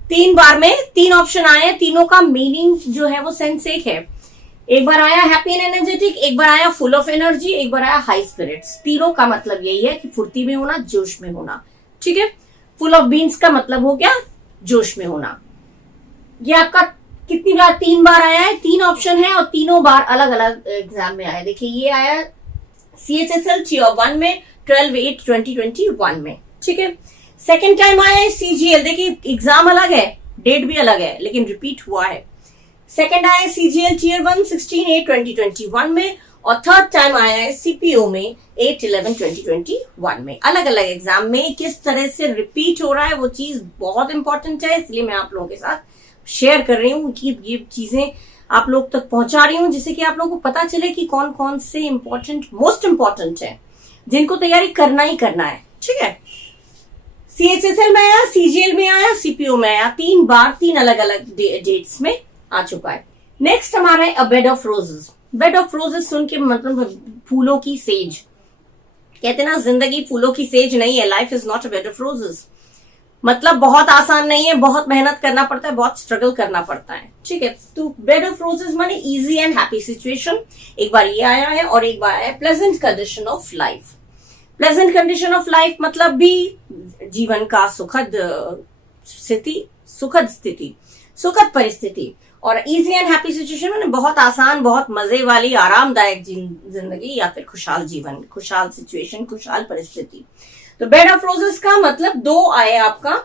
3 बार में 3 ऑप्शन आए हैं, तीनों का मीनिंग जो है वो सेंस एक है। एक बार आया हैप्पी एंड एनर्जेटिक, एक बार आया फुल ऑफ एनर्जी, एक बार आया हाई स्पिरिट्स। तीनों का मतलब यही है कि फुर्ती में होना, जोश में होना। ठीक है, फुल ऑफ बीन्स का मतलब हो गया जोश में होना। ये आपका कितनी बार, 3 बार आया है, 3 ऑप्शन है, और तीनों बार अलग अलग एग्जाम में आया। देखिए ये आया CHSL Tier 1 में 12/8/2021 में। ठीक है, सेकेंड टाइम आया है CGL, देखिए एग्जाम अलग है, डेट भी अलग है, लेकिन रिपीट हुआ है। सेकेंड आया है CGL Tier 1 16/8/2021 में, और थर्ड टाइम आया है CPO में 8/11/2021 में। अलग अलग एग्जाम में किस तरह से रिपीट हो रहा है वो चीज बहुत इंपॉर्टेंट है, इसलिए मैं आप लोगों के साथ शेयर कर रही हूँ कि ये चीजें आप लोग तक पहुंचा रही हूँ, जिससे कि आप लोगों को पता चले कि कौन कौन से इंपॉर्टेंट, मोस्ट इंपॉर्टेंट है, जिनको तैयारी करना ही करना है। ठीक है, CHSL में आया, CGL में आया, CPO में आया, 3 बार 3 अलग अलग डेट्स में आ चुका है। नेक्स्ट हमारा है a bed of roses. Bed of roses सुन के मतलब फूलों की सेज, कहते ना जिंदगी फूलों की सेज नहीं है, life is not a bed of roses. मतलब बहुत आसान नहीं है, बहुत मेहनत करना पड़ता है, बहुत स्ट्रगल करना पड़ता है, ठीक है। तो बेड ऑफ रोजेस माने इजी एंड हैप्पी सिचुएशन, एक बार ये आया है, और एक बार आया है pleasant condition of life. Pleasant condition of life मतलब भी जीवन का सुखद स्थिति, सुखद परिस्थिति। और इजी एंड हैप्पी सिचुएशन मैंने बहुत आसान, बहुत मजे वाली, आरामदायक जिंदगी, या फिर खुशहाल जीवन, खुशहाल सिचुएशन, खुशहाल परिस्थिति। तो बेड ऑफ रोजेस का मतलब दो आए, आपका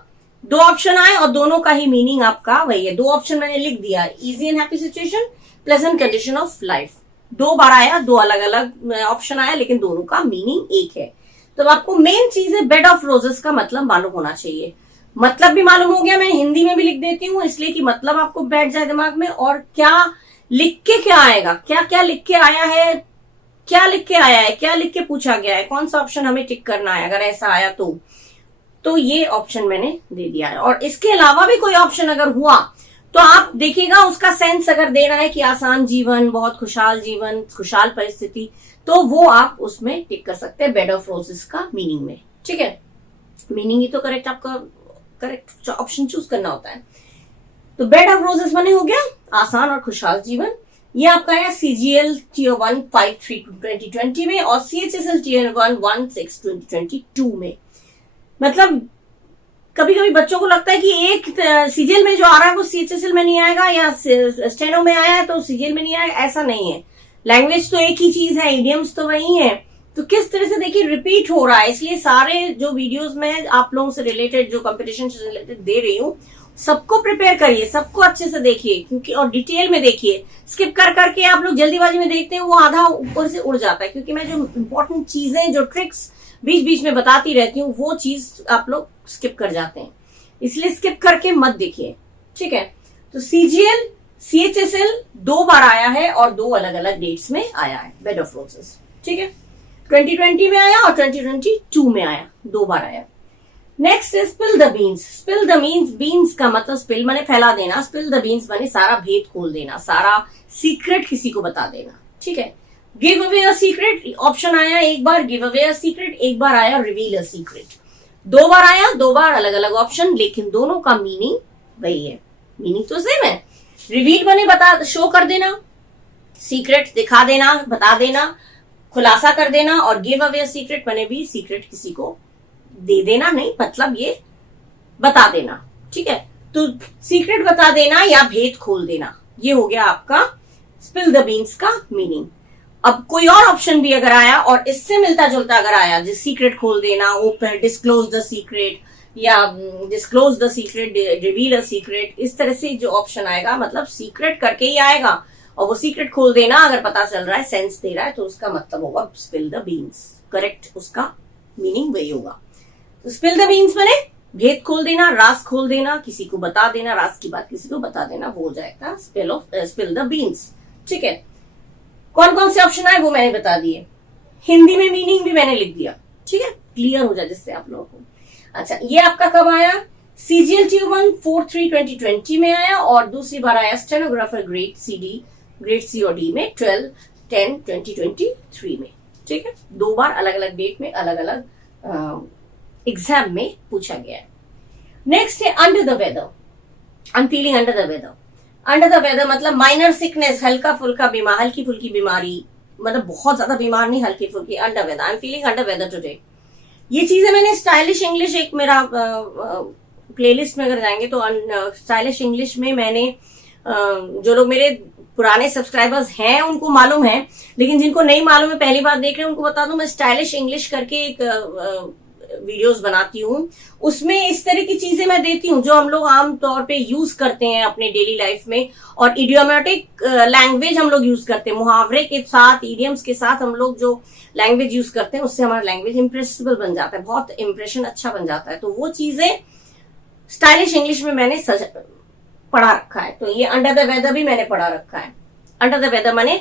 दो ऑप्शन आए और दोनों का ही मीनिंग आपका वही है। दो ऑप्शन मैंने लिख दिया, easy and happy situation, pleasant condition of life. दो बार आया, दो अलग अलग ऑप्शन आया, लेकिन दोनों का मीनिंग एक है। तो आपको मेन चीज है बेड ऑफ रोजेस का मतलब मालूम होना चाहिए। मतलब भी मालूम हो गया, मैं हिंदी में भी लिख देती हूँ इसलिए कि मतलब आपको बैठ जाए दिमाग में। और क्या लिख के क्या आएगा, क्या क्या लिख के आया है, क्या लिख के आया है, क्या लिख के पूछा गया है, कौन सा ऑप्शन हमें टिक करना है, अगर ऐसा आया तो ये ऑप्शन मैंने दे दिया है। और इसके अलावा भी कोई ऑप्शन अगर हुआ तो आप देखिएगा, उसका सेंस अगर देना है कि आसान जीवन, बहुत खुशहाल जीवन, खुशहाल परिस्थिति, तो वो आप उसमें टिक कर सकते हैं बेड ऑफ रोजेस का मीनिंग में, ठीक है। मीनिंग ही तो करेक्ट, आपका करेक्ट ऑप्शन चूज करना होता है। तो बेड ऑफ रोजेस माने हो गया आसान और खुशहाल जीवन। ये आपका है CGL Tier 1 5-3 2020 में और CHSL Tier 1 1-6 2022 में। मतलब कभी कभी बच्चों को लगता है कि एक CGL में जो आ रहा है वो CHSL में नहीं आएगा, या स्टेनो में आया है तो CGL में नहीं आएगा, ऐसा नहीं है। लैंग्वेज तो एक ही चीज है, इडियम्स तो वही है। तो किस तरह से देखिए रिपीट हो रहा है, इसलिए सारे जो वीडियोस में आप लोगों से रिलेटेड, जो कंपटीशन से रिलेटेड दे रही हूँ, सबको प्रिपेयर करिए, सबको अच्छे से देखिए, क्योंकि और डिटेल में देखिए। स्किप कर करके आप लोग जल्दीबाजी में देखते हैं, वो आधा ऊपर से उड़ जाता है, क्योंकि मैं जो इंपॉर्टेंट चीजें, जो ट्रिक्स बीच बीच में बताती रहती हूँ, वो चीज आप लोग स्किप कर जाते हैं, इसलिए स्किप करके मत देखिए, ठीक है। तो CGL CHSL 2 बार आया है और 2 अलग अलग डेट्स में आया है बेड ऑफ रोजेस, ठीक है। 2020 में आया और 2022 में आया, 2 बार आया। Next spill the beans. Spill the beans, beans का मतलब स्पिल माने फैला देना, स्पिल द बीन्स माने सारा भेद खोल देना, सारा सीक्रेट किसी को बता देना, ठीक है। Give away a secret option आया एक बार, गिव अवे अ सीक्रेट, एक बार आया रिवील अ सीक्रेट। 2 बार आया, 2 बार अलग अलग ऑप्शन, लेकिन दोनों का मीनिंग वही है, मीनिंग तो सेम है। रिवील माने बता, शो कर देना, सीक्रेट दिखा देना, बता देना, खुलासा कर देना, और गिव अवे सीक्रेट माने भी सीक्रेट किसी को दे देना, नहीं मतलब ये बता देना, ठीक है। तो सीक्रेट बता देना या भेद खोल देना, ये हो गया आपका स्पिल द बीन्स का मीनिंग। अब कोई और ऑप्शन भी अगर आया और इससे मिलता जुलता अगर आया, जैसे सीक्रेट खोल देना, ओपन डिस्क्लोज द सीक्रेट, या disclose the secret, reveal a secret, इस तरह से जो ऑप्शन आएगा मतलब सीक्रेट करके ही आएगा, और वो सीक्रेट खोल देना अगर पता चल रहा है, सेंस दे रहा है, तो उसका मतलब होगा स्पिल द बीन्स, करेक्ट, उसका मीनिंग वही होगा। तो स्पिल द बीन्स माने भेद खोल देना, राज खोल देना, किसी को बता देना, राज की बात किसी को बता देना, वो हो जाएगा स्पिल द बीन्स, ठीक है। कौन कौन से ऑप्शन आए वो मैंने बता दिए, हिंदी में मीनिंग भी मैंने लिख दिया, ठीक है, क्लियर हो जाए जिससे आप लोगों को। अच्छा, ये आपका कब आया? CGL Tier 1 4-3 2020 में आया, और दूसरी बार आया स्टेनोग्राफर ग्रेड C और D में 12-10 2023 में, ठीक है। 2 बार अलग अलग डेट में अलग अलग एग्जाम में पूछा गया है। नेक्स्ट है under the weather. I am feeling under the weather. Under the weather मतलब माइनर सिकनेस, हल्की फुल्की बीमारी, मतलब बहुत ज्यादा बीमार नहीं, हल्की फुल्की, under weather, I am feeling under weather today. ये चीजें मैंने स्टाइलिश इंग्लिश, एक मेरा प्लेलिस्ट में अगर जाएंगे तो स्टाइलिश इंग्लिश में मैंने, जो लोग मेरे पुराने सब्सक्राइबर्स हैं उनको मालूम है, लेकिन जिनको नहीं मालूम है, पहली बार देख रहे हैं, उनको बता दूं, मैं स्टाइलिश इंग्लिश करके एक वीडियोस बनाती हूँ, उसमें इस तरह की चीजें मैं देती हूँ जो हम लोग आम तौर पे यूज करते हैं अपने डेली लाइफ में, और इडियोमेटिक लैंग्वेज हम लोग यूज करते हैं, मुहावरे के साथ, इडियम्स के साथ हम लोग जो लैंग्वेज यूज करते हैं, उससे हमारा लैंग्वेज इम्प्रेसिबल बन जाता है, बहुत इंप्रेशन अच्छा बन जाता है। तो वो चीजें स्टाइलिश इंग्लिश में मैंने पढ़ा रखा है। तो ये अंडर द वेदर भी मैंने पढ़ा रखा है। अंडर द वेदर माने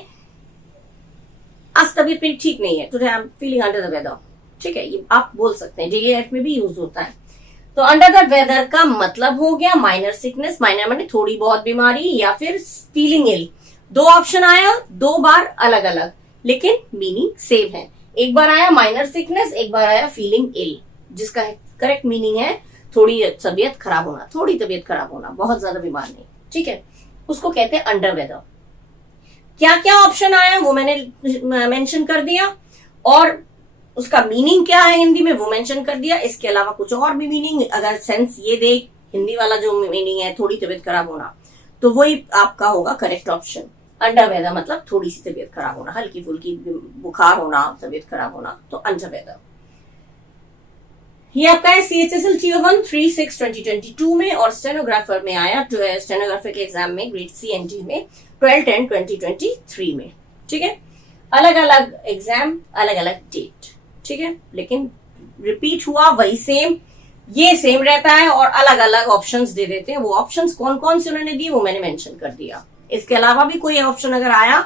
आज तबीयत मेरी ठीक नहीं है, today I am feeling under the weather, ठीक है, ये आप बोल सकते हैं, डेली लाइफ में भी यूज होता है। तो अंडर द वेदर का मतलब हो गया माइनर सिकनेस, माइनर माने थोड़ी बहुत बीमारी, या फिर फीलिंग इल। 2 ऑप्शन आया, 2 बार अलग अलग, लेकिन मीनिंग सेम है। एक बार आया माइनर सिकनेस, एक बार आया फीलिंग इल, जिसका करेक्ट मीनिंग है थोड़ी तबीयत खराब होना, थोड़ी तबीयत खराब होना, बहुत ज्यादा बीमार नहीं, ठीक है, उसको कहते हैं अंडर वेदर। क्या क्या ऑप्शन आया वो मैंने मेंशन कर दिया, और उसका मीनिंग क्या है हिंदी में वो मेंशन कर दिया। इसके अलावा कुछ और भी मीनिंग अगर सेंस ये दे, हिंदी वाला जो मीनिंग है थोड़ी तबीयत खराब होना, तो वही आपका होगा करेक्ट ऑप्शन। अंडर वेदर मतलब थोड़ी सी तबीयत खराब होना, हल्की फुल्की बुखार होना, तबीयत खराब होना, तो अंडर वेदर। ये आपका है CHSL Tier 1 3/6/2022 में, और स्टेनोग्राफर में आया स्टेनोग्राफर के एग्जाम में ग्रेड CNT में 12/10/2023 में, ठीक है। अलग अलग एग्जाम, अलग अलग डेट, ठीक है, लेकिन रिपीट हुआ वही सेम, ये सेम रहता है, और अलग अलग ऑप्शंस दे देते हैं। वो ऑप्शंस कौन कौन से उन्होंने दिए वो मैंने मेंशन कर दिया। इसके अलावा भी कोई ऑप्शन अगर आया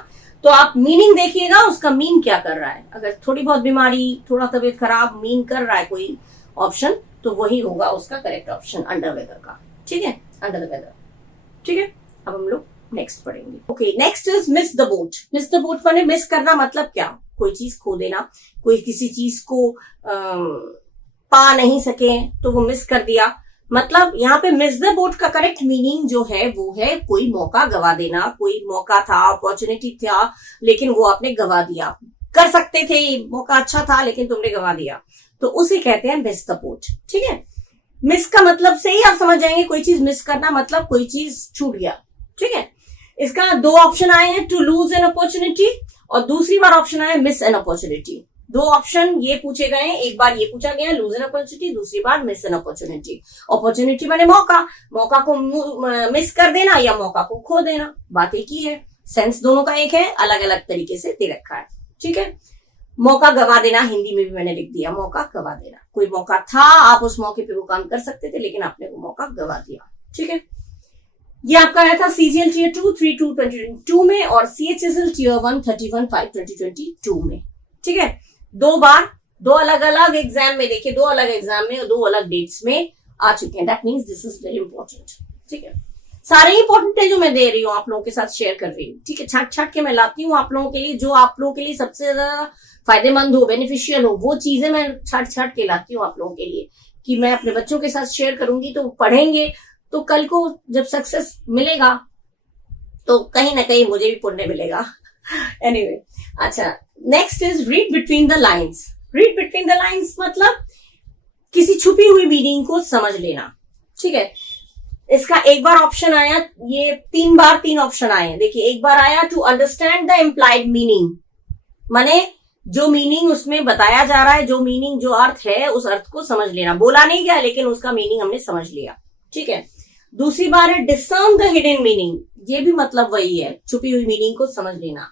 तो आप मीनिंग देखिएगा, उसका मीन क्या कर रहा है। अगर थोड़ी बहुत बीमारी, थोड़ा तबीयत खराब मीन कर रहा है कोई ऑप्शन, तो वही होगा उसका करेक्ट ऑप्शन अंडर वेदर का, ठीक है, अंडर द वेदर, ठीक है। अब हम लोग नेक्स्ट पढ़ेंगे। Okay, next is miss the boat. Miss the boat माने मिस करना, मतलब क्या, कोई चीज खो देना, कोई किसी चीज को पा नहीं सके तो वो मिस कर दिया। मतलब यहाँ पे मिस द बोट का करेक्ट मीनिंग जो है वो है कोई मौका गवा देना। कोई मौका था, अपॉर्चुनिटी था, लेकिन वो आपने गवा दिया। कर सकते थे, मौका अच्छा था, लेकिन तुमने गवा दिया, तो उसे कहते हैं मिस द बोट, ठीक है। मिस का मतलब से ही आप समझ जाएंगे, कोई चीज मिस करना मतलब कोई चीज छूट गया, ठीक है। इसका दो ऑप्शन आए हैं, टू लूज एन अपॉर्चुनिटी, और दूसरी बार ऑप्शन आया मिस एन अपॉर्चुनिटी। दो ऑप्शन ये पूछे गए हैं, एक बार ये पूछा गया लूज एन अपॉर्चुनिटी, दूसरी बार मिस एन अपॉर्चुनिटी। अपॉर्चुनिटी माने मौका, मौका को मिस कर देना या मौका को खो देना, बात एक ही है। सेंस दोनों का एक है, अलग अलग तरीके से दे रखा है, ठीक है। मौका गवा देना हिंदी में भी मैंने लिख दिया, मौका गवा देना। कोई मौका था, आप उस मौके पे वो काम कर सकते थे, लेकिन आपने वो मौका गवा दिया, ठीक है। ये आपका आया था CGL Tier 2 3/2/2022 में, और CHSL Tier 1 31/5/2022 में, ठीक है। दो बार, दो अलग अलग एग्जाम में, देखिए दो अलग एग्जाम में और दो अलग डेट्स में आ चुके हैं। That means this is very important, ठीक है। सारे इंपॉर्टेंट है जो मैं दे रही हूँ, आप लोगों के साथ शेयर कर रही हूँ, ठीक है। छाट छाट के मैं लाती हूँ आप लोगों के लिए, जो आप लोगों के लिए सबसे ज्यादा फायदेमंद हो, बेनिफिशियल हो, वो चीजें मैं छाट छाट के लाती हूँ आप लोगों के लिए, कि मैं अपने बच्चों के साथ शेयर करूंगी तो पढ़ेंगे, तो कल को जब सक्सेस मिलेगा तो कहीं ना कहीं मुझे भी पुण्य मिलेगा। एनीवे, अच्छा, next is read between the lines. Read between the lines मतलब किसी छुपी हुई मीनिंग को समझ लेना, ठीक है। इसका एक बार ऑप्शन आया, ये 3 बार 3 ऑप्शन आए हैं। देखिए, एक बार आया to understand the implied meaning, माने जो मीनिंग उसमें बताया जा रहा है, जो मीनिंग, जो अर्थ है, उस अर्थ को समझ लेना। बोला नहीं गया, लेकिन उसका मीनिंग हमने समझ लिया, ठीक है। दूसरी बार है डिसर्न द हिडन मीनिंग, ये भी मतलब वही है, छुपी हुई मीनिंग को समझ लेना,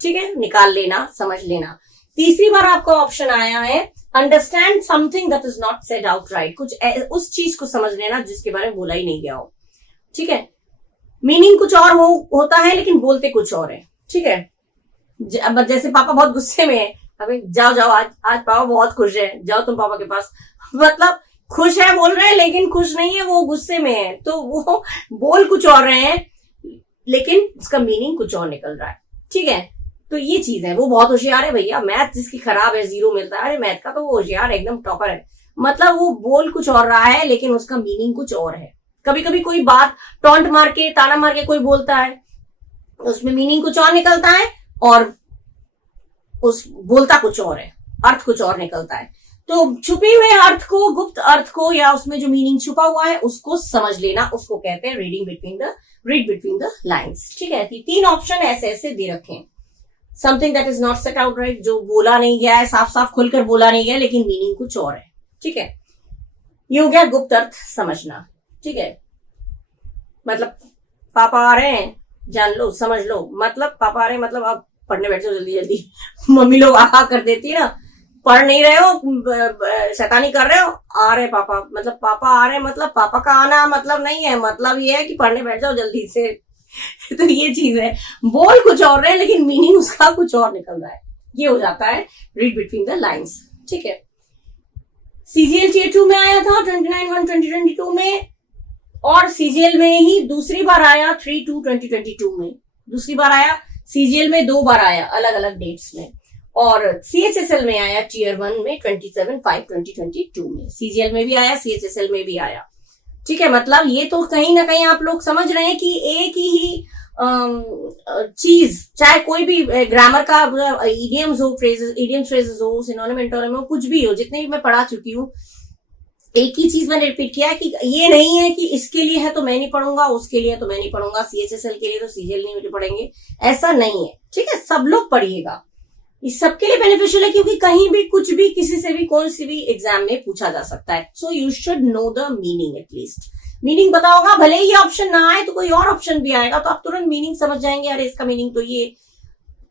ठीक है, निकाल लेना, समझ लेना। तीसरी बार आपका ऑप्शन आया है understand something that is not said out right, कुछ उस चीज को समझ लेना जिसके बारे में बोला ही नहीं गया हो, ठीक है। मीनिंग कुछ और होता है, लेकिन बोलते कुछ और है, ठीक है। जैसे पापा बहुत गुस्से में है, अबे जाओ जाओ, आज पापा बहुत खुश है, जाओ तुम पापा के पास, मतलब खुश है बोल रहे हैं, लेकिन खुश नहीं है, वो गुस्से में है, तो वो बोल कुछ और रहे हैं, लेकिन उसका मीनिंग कुछ और निकल रहा है, ठीक है। तो ये चीज है, वो बहुत होशियार है भैया, मैथ जिसकी खराब है 0 मिलता है, अरे मैथ का तो वो होशियार एकदम टॉपर है। मतलब वो बोल कुछ और रहा है, लेकिन उसका मीनिंग कुछ और है। कभी कभी कोई बात टॉन्ट मार के, ताना मार के कोई बोलता है, उसमें मीनिंग कुछ और निकलता है, और उस बोलता कुछ और है, अर्थ कुछ और निकलता है। तो छुपे हुए अर्थ को, गुप्त अर्थ को, या उसमें जो मीनिंग छुपा हुआ है उसको समझ लेना, उसको कहते हैं रीड बिटवीन द लाइन्स, ठीक है। 3 ऑप्शन ऐसे ऐसे दे रखे हैं। Something that is not set out right, जो बोला नहीं गया है, साफ साफ खुलकर बोला नहीं गया, लेकिन मीनिंग कुछ और है, ठीक है। ये हो गया गुप्त अर्थ समझना, ठीक है। मतलब पापा आ रहे हैं, जान लो, समझ लो, मतलब पापा आ रहे हैं मतलब आप पढ़ने बैठ जाओ जल्दी जल्दी। मम्मी लोग आ कर देती है ना, पढ़ नहीं रहे हो, शैतानी कर रहे हो, आ रहे पापा, मतलब पापा आ रहे हैं, मतलब पापा का आना मतलब नहीं है, मतलब ये है कि पढ़ने बैठ जाओ जल्दी से। तो ये चीज है, बोल कुछ और रहे हैं, लेकिन मीनिंग उसका कुछ और निकल रहा है, ये हो जाता है रीड बिटवीन द लाइन्स, ठीक है। CGL Tier 2 में आया था 29/1/2022 में, और CGL में ही दूसरी बार आया 3/2/2022 में, दूसरी बार आया। CGL में 2 बार आया अलग अलग डेट्स में, और CHSL में आया टीयर 1 में 27/5/2022 में, CGL में भी आया, CHSL में भी आया। ठीक है, मतलब ये तो कहीं ना कहीं आप लोग समझ रहे हैं कि एक ही चीज, चाहे कोई भी ग्रामर का इडियम्स हो, फ्रेजेस हो, सिनोनिम एंटोनिम हो, कुछ भी हो, जितने भी मैं पढ़ा चुकी हूँ, एक ही चीज मैंने रिपीट किया है कि ये नहीं है कि इसके लिए है तो मैं नहीं पढ़ूंगा, उसके लिए तो मैं नहीं पढ़ूंगा, CHSL के लिए तो CGL नहीं पढ़ेंगे, ऐसा नहीं है। ठीक है, सब लोग पढ़िएगा, इस सबके लिए बेनिफिशियल है, क्योंकि कहीं भी कुछ भी किसी से भी कौन सी भी एग्जाम में पूछा जा सकता है। So you should know the meaning, at least meaning पता होगा, भले ही ऑप्शन ना आए तो कोई और ऑप्शन भी आएगा तो आप तुरंत मीनिंग समझ जाएंगे, अरे इसका मीनिंग तो ये,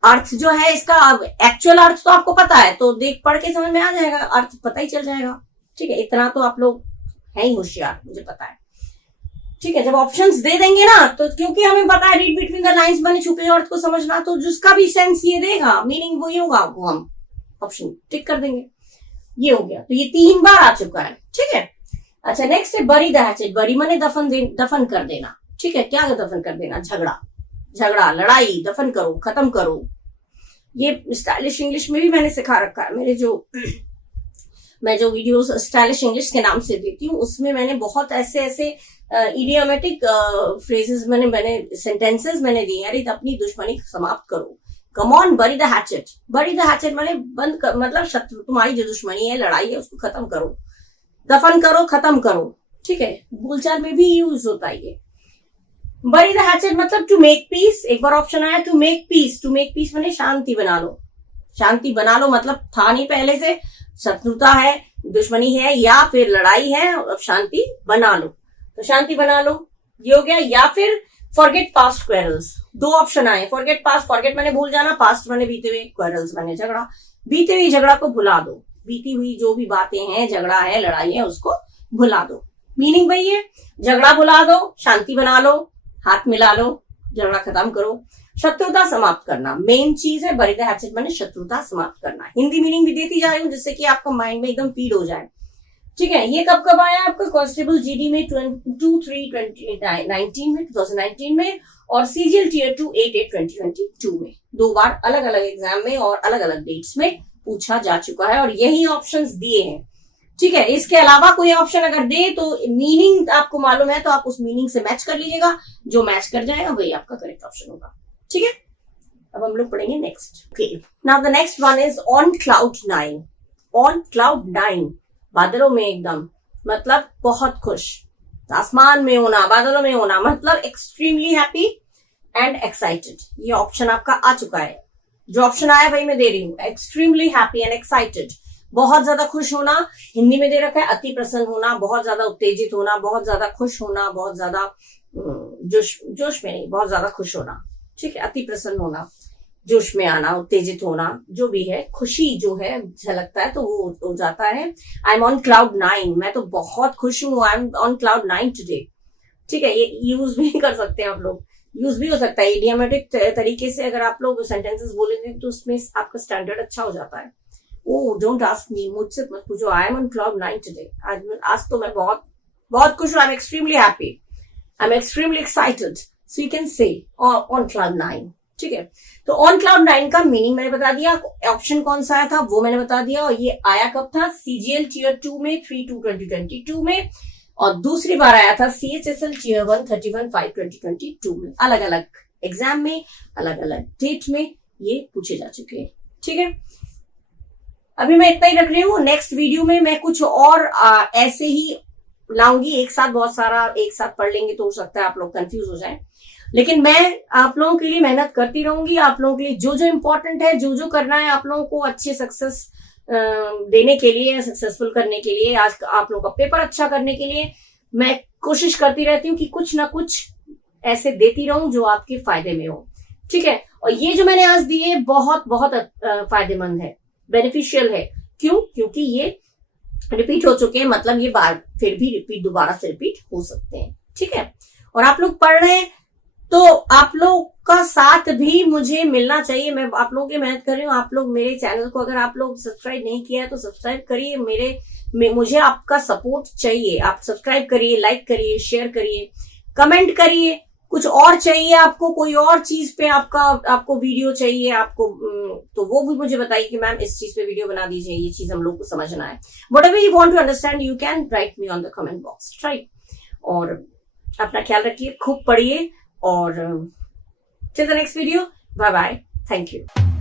अर्थ जो है इसका एक्चुअल अर्थ तो आपको पता है, तो देख पढ़ के समझ में आ जाएगा, अर्थ पता ही चल जाएगा। ठीक है, इतना तो आप लोग है ही होशियार, मुझे पता है। ठीक है, जब ऑप्शंस दे देंगे ना, तो क्योंकि हमें पता है रीड बिटवीन द लाइंस माने छुपे अर्थ को समझना, तो जिसका भी सेंस ये देगा, मीनिंग वही होगा, वो हम ऑप्शन टिक कर देंगे। ये हो गया, तो ये 3 बार आ चुका है। ठीक है, अच्छा नेक्स्ट है बरी द हैचेट। बरी माने दफन कर देना। ठीक है, क्या दफन कर देना? झगड़ा, लड़ाई, दफन करो, खत्म करो। ये स्टाइलिश इंग्लिश में भी मैंने सिखा रखा है, मैं जो वीडियोस स्टाइलिश इंग्लिश के नाम से देती हूँ, उसमें मैंने बहुत ऐसे इडियोमेटिक फ्रेजेस मैंने सेंटेंसेस मैंने दिए। अरे अपनी दुश्मनी समाप्त करो, कम ऑन बरी द हैचेट। बरी द हैचेट माने बंद कर, मतलब शत्रु, तुम्हारी जो दुश्मनी है, लड़ाई है, उसको खत्म करो, दफन करो, खत्म करो। ठीक है, बोलचाल में भी यूज होता है ये। बरी द हैचेट मतलब टू मेक पीस। एक बार ऑप्शन आया to make peace. To make peace माने शांति बना लो। शांति बना लो मतलब था नहीं पहले से, शत्रुता है, दुश्मनी है, या फिर लड़ाई है, अब शांति बना लो, तो शांति बना लो, ये हो गया। या फिर फॉरगेट पास्ट क्वेरल्स। 2 ऑप्शन आए, फॉरगेट पास्ट, फॉरगेट मैंने भूल जाना, पास्ट मैंने बीते हुए, क्वेरल्स मैंने झगड़ा। बीते हुए झगड़ा को भुला दो, बीती हुई जो भी बातें हैं, झगड़ा है, लड़ाई है, उसको भुला दो। मीनिंग वही है, झगड़ा भुला दो, शांति बना लो, हाथ मिला लो, झगड़ा खत्म करो, शत्रुता समाप्त करना। मेन चीज है बरी द हैचेट माने शत्रुता समाप्त करना। हिंदी मीनिंग भी देती जा रही हूँ जिससे कि आपका माइंड में एकदम फीड हो जाए। ठीक है, ये कब आया आपका? कांस्टेबल GD में 2019 में, और CGL टीयर 2 8/8/2022 में। 2 बार अलग अलग एग्जाम में और अलग अलग डेट्स में पूछा जा चुका है, और यही ऑप्शंस दिए हैं। ठीक है, इसके अलावा कोई ऑप्शन अगर दे तो मीनिंग आपको मालूम है तो आप उस मीनिंग से मैच कर लीजिएगा, जो मैच कर जाएगा वही आपका करेक्ट ऑप्शन होगा। ठीक है, अब हम लोग पढ़ेंगे next. Okay, now the next one is on cloud 9। On cloud 9 बादलों में एकदम, मतलब बहुत खुश, आसमान में होना, बादलों में होना, मतलब एक्सट्रीमली हैप्पी एंड एक्साइटेड। ये ऑप्शन आपका आ चुका है, जो ऑप्शन आया वही मैं दे रही हूँ। एक्सट्रीमली हैप्पी एंड एक्साइटेड, बहुत ज्यादा खुश होना। हिंदी में दे रखा है अति प्रसन्न होना, बहुत ज्यादा उत्तेजित होना, बहुत ज्यादा खुश होना, बहुत ज्यादा जोश में नहीं, बहुत ज्यादा खुश होना। ठीक है, अति प्रसन्न होना, जोश में आना, उत्तेजित होना, जो भी है, खुशी जो है झलकता है तो वो हो जाता है। आई एम ऑन क्लाउड 9, मैं तो बहुत खुश हूँ, I am on cloud 9 today. ठीक है, ये यूज भी कर सकते हैं आप लोग, यूज भी हो सकता है इडियोमेटिक तरीके से। अगर आप लोग सेंटेंसेस बोलेंगे तो उसमें आपका स्टैंडर्ड अच्छा हो जाता है। ओ डोंट आस्क मी, मुझसे मत पूछो। I am on cloud 9 today, आज तो मैं बहुत बहुत खुश हूँ। I am extremely happy, I am extremely excited, so you can say on cloud 9। ठीक है, तो ऑन क्लाउड 9 का मीनिंग मैंने बता दिया, ऑप्शन कौन सा आया था वो मैंने बता दिया, और ये आया कब था? CGL टीयर 2 में 3/2/2022 में, और दूसरी बार आया था CHSL टीयर 1 31/5/2022 में। अलग अलग एग्जाम में, अलग अलग डेट में ये पूछे जा चुके हैं। ठीक है, अभी मैं इतना ही रख रही हूँ। नेक्स्ट वीडियो में मैं कुछ और ऐसे ही लाऊंगी, एक साथ बहुत सारा एक साथ पढ़ लेंगे तो हो सकता है आप लोग कंफ्यूज हो जाएं, लेकिन मैं आप लोगों के लिए मेहनत करती रहूंगी। आप लोगों के लिए जो जो इम्पोर्टेंट है, जो जो करना है आप लोगों को अच्छे सक्सेस देने के लिए, सक्सेसफुल करने के लिए, आज आप लोगों का पेपर अच्छा करने के लिए मैं कोशिश करती रहती हूँ कि कुछ ना कुछ ऐसे देती रहूं जो आपके फायदे में हो। ठीक है, और ये जो मैंने आज दिए बहुत बहुत फायदेमंद है, बेनिफिशियल है। क्यों? क्योंकि ये रिपीट हो चुके हैं, मतलब ये बार फिर भी रिपीट, दोबारा से रिपीट हो सकते हैं। ठीक है, और आप लोग पढ़ रहे हैं तो आप लोग का साथ भी मुझे मिलना चाहिए। मैं आप लोगों की मेहनत कर रही हूँ। आप लोग मेरे चैनल को अगर आप लोग सब्सक्राइब नहीं किया है तो सब्सक्राइब करिए। मुझे आपका सपोर्ट चाहिए। आप सब्सक्राइब करिए, लाइक करिए, शेयर करिए, कमेंट करिए, कुछ और चाहिए आपको, कोई और चीज पे आपको वीडियो चाहिए आपको, तो वो भी मुझे बताइए कि मैम इस चीज पे वीडियो बना दीजिए, ये चीज हम लोग को समझना है। Whatever you want to understand you can write me on the comment box, right. और अपना ख्याल रखिए, खूब पढ़िए, और till the next video, bye bye, thank you.